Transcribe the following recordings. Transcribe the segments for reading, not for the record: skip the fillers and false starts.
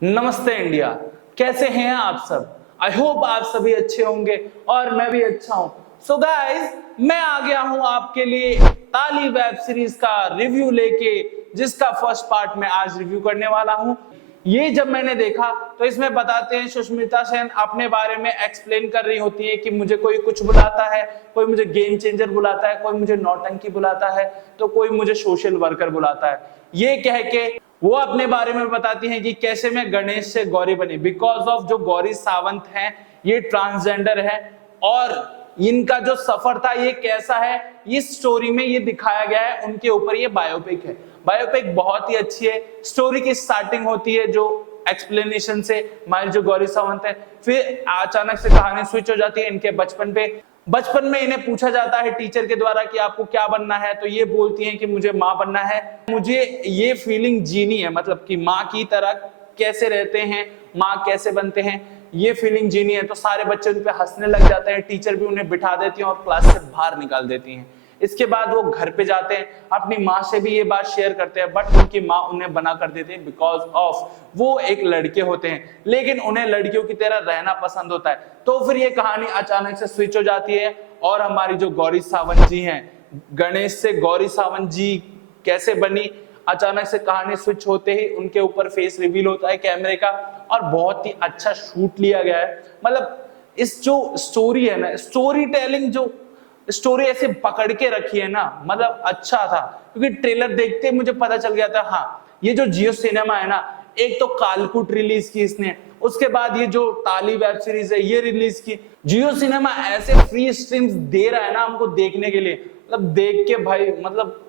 नमस्ते इंडिया। कैसे हैं आप सब? आई होप आप सभी अच्छे होंगे और मैं भी अच्छा हूं। सो गाइस, मैं आ गया हूं आपके लिए ताली वेब सीरीज का रिव्यू लेके, जिसका फर्स्ट पार्ट मैं आज रिव्यू करने वाला हूं। ये जब मैंने देखा तो इसमें बताते हैं सुष्मिता सेन अपने बारे में एक्सप्लेन कर रही होती है कि मुझे कोई कुछ बुलाता है, कोई मुझे गेम चेंजर बुलाता है, कोई मुझे नौटंकी बुलाता है, तो कोई मुझे सोशल वर्कर बुलाता है। ये कह के वो अपने बारे में बताती हैं कि कैसे मैं गणेश से गौरी बनी, बिकॉज ऑफ जो गौरी सावंत हैं ये ट्रांसजेंडर है और इनका जो सफर था ये कैसा है इस स्टोरी में ये दिखाया गया है। उनके ऊपर ये बायोपिक है। बायोपिक बहुत ही अच्छी है। स्टोरी की स्टार्टिंग होती है जो एक्सप्लेनेशन से, हमारी जो गौरी सावंत है, फिर अचानक से कहानी स्विच हो जाती है इनके बचपन पे। बचपन में इन्हें पूछा जाता है टीचर के द्वारा कि आपको क्या बनना है, तो ये बोलती हैं कि मुझे माँ बनना है, मुझे ये फीलिंग जीनी है, मतलब कि माँ की तरह कैसे रहते हैं, माँ कैसे बनते हैं, ये फीलिंग जीनी है। तो सारे बच्चे उन पे हंसने लग जाते हैं, टीचर भी उन्हें बिठा देती हैं और क्लास से बाहर निकाल देती हैं। इसके बाद वो घर पे जाते हैं, अपनी माँ से भी ये बात शेयर करते हैं, बट उनकी माँ उन्हें बना कर देती है बिकॉज ऑफ वो एक लड़के होते हैं, लेकिन उन्हें लड़कियों की तरह रहना पसंद होता है। तो फिर ये कहानी अचानक से स्विच हो जाती है और हमारी जो गौरी सावंत जी हैं, गणेश से गौरी सावंत जी कैसे बनी, अचानक से कहानी स्विच होते ही उनके ऊपर फेस रिवील होता है कैमरे का और बहुत ही अच्छा शूट लिया गया है। मतलब इस जो स्टोरी है ना, स्टोरी टेलिंग, जो स्टोरी ऐसे पकड़ के रखी है ना, मतलब अच्छा था। क्योंकि ट्रेलर देखते मुझे पता चल गया था, हाँ ये जो जियो सिनेमा है ना, एक तो कालकुट रिलीज की इसने, उसके बाद ये जो ताली वेब सीरीज है ये रिलीज की। जियो सिनेमा ऐसे फ्री स्ट्रीम्स दे रहा है ना हमको देखने के लिए, मतलब देख के भाई मतलब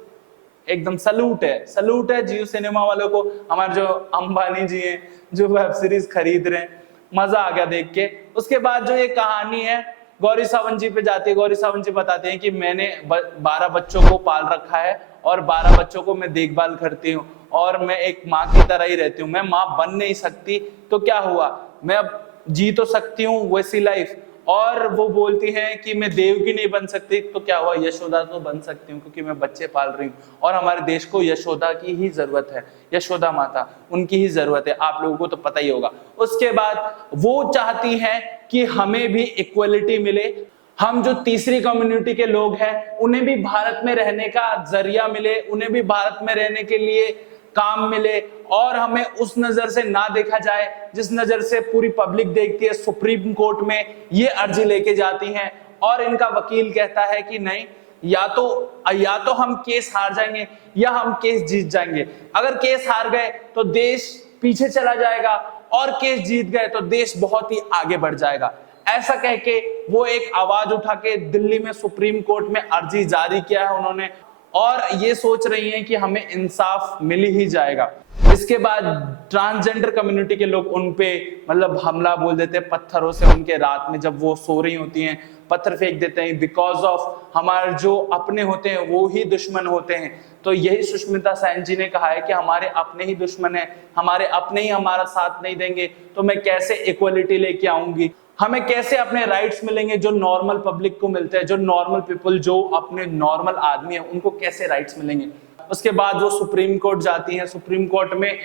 एकदम सलूट है जियो सिनेमा वालों को। हमारे जो अंबानी जी हैं जो वेब सीरीज खरीद रहे हैं, मजा आ गया देख के। उसके बाद जो ये कहानी है गौरी सावंत जी पे जाती है। गौरी सावंत जी बताते हैं कि मैंने 12 बच्चों को पाल रखा है और 12 बच्चों को मैं देखभाल करती हूँ और मैं एक माँ की तरह ही रहती हूँ। मैं माँ बन नहीं सकती तो क्या हुआ, मैं अब जी तो सकती हूँ वैसी लाइफ। और वो बोलती हैं कि मैं देवकी नहीं बन सकती तो क्या हुआ, यशोदा तो बन सकती हूँ क्योंकि मैं बच्चे पाल रही हूँ और हमारे देश को यशोदा की ही जरूरत है। यशोदा माता, उनकी ही जरूरत है, आप लोगों को तो पता ही होगा। उसके बाद वो चाहती हैं कि हमें भी इक्वलिटी मिले, हम जो तीसरी कम्युनिटी के लोग हैं उन्हें भी भारत में रहने का जरिया मिले, उन्हें भी भारत में रहने के लिए काम मिले और हमें उस नजर से ना देखा जाए जिस नजर से पूरी पब्लिक देखती है। सुप्रीम कोर्ट में ये अर्जी लेके जाती हैं और इनका वकील कहता है कि नहीं, या तो हम केस हार जाएंगे या हम केस जीत जाएंगे। अगर केस हार गए तो देश पीछे चला जाएगा और केस जीत गए तो देश बहुत ही आगे बढ़ जाएगा। ऐसा कह के वो एक आवाज उठा के दिल्ली में सुप्रीम कोर्ट में अर्जी जारी किया है उन्होंने और ये सोच रही हैं कि हमें इंसाफ मिल ही जाएगा। इसके बाद ट्रांसजेंडर कम्युनिटी के लोग उन पे मतलब हमला बोल देते हैं पत्थरों से, उनके रात में जब वो सो रही होती हैं पत्थर फेंक देते हैं बिकॉज ऑफ हमारे जो अपने होते हैं वो ही दुश्मन होते हैं। तो यही सुष्मिता सेन जी ने कहा है कि हमारे अपने ही दुश्मन है, हमारे अपने ही हमारा साथ नहीं देंगे तो मैं कैसे इक्वलिटी लेके आऊंगी, हमें कैसे अपने राइट्स मिलेंगे जो नॉर्मल पब्लिक को मिलते हैं, जो नॉर्मल पीपल, जो अपने नॉर्मल आदमी है उनको कैसे राइट्स मिलेंगे। उसके बाद वो सुप्रीम कोर्ट जाती हैं। सुप्रीम कोर्ट में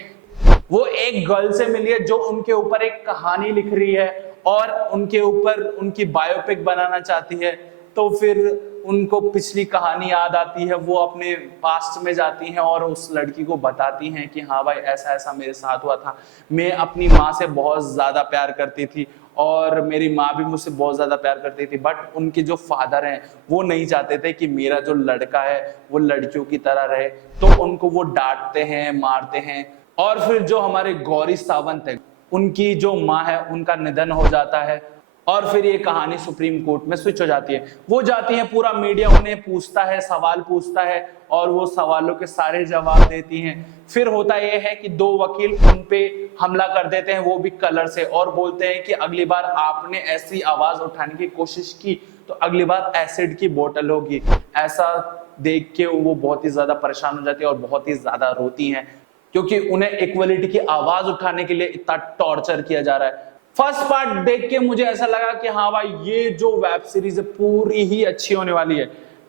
वो एक गर्ल से मिली है जो उनके ऊपर एक कहानी लिख रही है और उनके ऊपर उनकी बायोपिक बनाना चाहती है। तो फिर उनको पिछली कहानी याद आती है, वो अपने पास्ट में जाती हैं और उस लड़की को बताती हैं कि हाँ भाई ऐसा ऐसा मेरे साथ हुआ था, मैं अपनी माँ से बहुत ज्यादा प्यार करती थी और मेरी माँ भी मुझसे बहुत ज्यादा प्यार करती थी, बट उनके जो फादर हैं वो नहीं चाहते थे कि मेरा जो लड़का है वो लड़कियों की तरह रहे, तो उनको वो डांटते हैं, मारते हैं। और फिर जो हमारे गौरी सावंत है उनकी जो माँ है उनका निधन हो जाता है और फिर ये कहानी सुप्रीम कोर्ट में स्विच हो जाती है। वो जाती है, पूरा मीडिया उन्हें पूछता है, सवाल पूछता है और वो सवालों के सारे जवाब देती हैं। फिर होता यह है कि 2 वकील उन पे हमला कर देते हैं, वो भी कलर से, और बोलते हैं कि अगली बार आपने ऐसी आवाज उठाने की कोशिश की तो अगली बार एसिड की बोतल होगी। ऐसा देख के वो बहुत ही ज्यादा परेशान हो जाती है और बहुत ही ज्यादा रोती हैं क्योंकि उन्हें इक्वलिटी की आवाज उठाने के लिए इतना टॉर्चर किया जा रहा है। फर्स्ट पार्ट देख के मुझे ऐसा लगा कि हाँ भाई ये जो वेब सीरीज है पूरी ही अच्छी होने वाली है।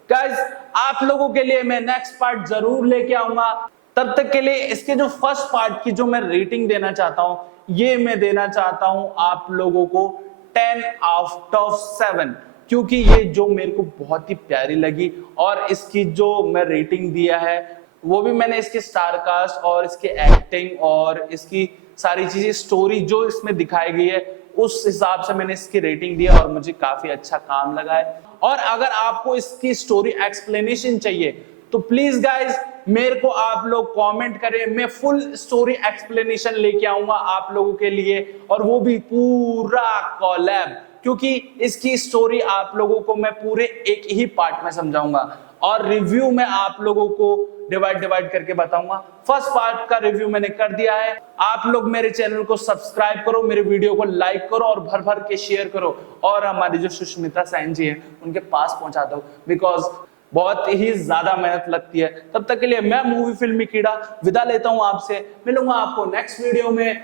गाइस, आप लोगों के लिए मैं नेक्स्ट पार्ट जरूर लेके आऊंगा। तब तक के लिए इसके जो फर्स्ट पार्ट की जो मैं रेटिंग देना चाहता हूं, ये मैं देना चाहता हूं आप लोगों को 10 आउट ऑफ 7, क्योंकि ये जो मेरे को बहुत ही प्यारी लगी। और इसकी जो मैं रेटिंग दिया है वो भी मैंने इसके स्टार कास्ट और इसके एक्टिंग और इसकी सारी चीजें, स्टोरी जो इसमें दिखाई गई है, उस हिसाब से मैंने इसकी रेटिंग दिया और मुझे काफी अच्छा काम लगा है। और अगर आपको इसकी स्टोरी एक्सप्लेनेशन चाहिए तो प्लीज गाइज मेरे को आप लोग कमेंट करें, मैं फुल स्टोरी एक्सप्लेनेशन लेके आऊंगा आप लोगों के लिए, और वो भी पूरा कोलैब, क्योंकि इसकी स्टोरी आप लोगों को मैं पूरे एक ही पार्ट में समझाऊंगा और रिव्यू में आप लोगों को डिवाइड करके बताऊंगा। फर्स्ट पार्ट का रिव्यू मैंने कर दिया है। आप लोग मेरे चैनल को सब्सक्राइब करो, मेरे वीडियो को लाइक करो और भर भर के शेयर करो, और हमारी जो सुष्मिता सेन जी हैं उनके पास पहुंचा दो, बिकॉज बहुत ही ज्यादा मेहनत लगती है। तब तक के लिए मैं मूवी फिल्मी कीड़ा विदा लेता हूं आपसे, मिलूंगा आपको नेक्स्ट वीडियो में।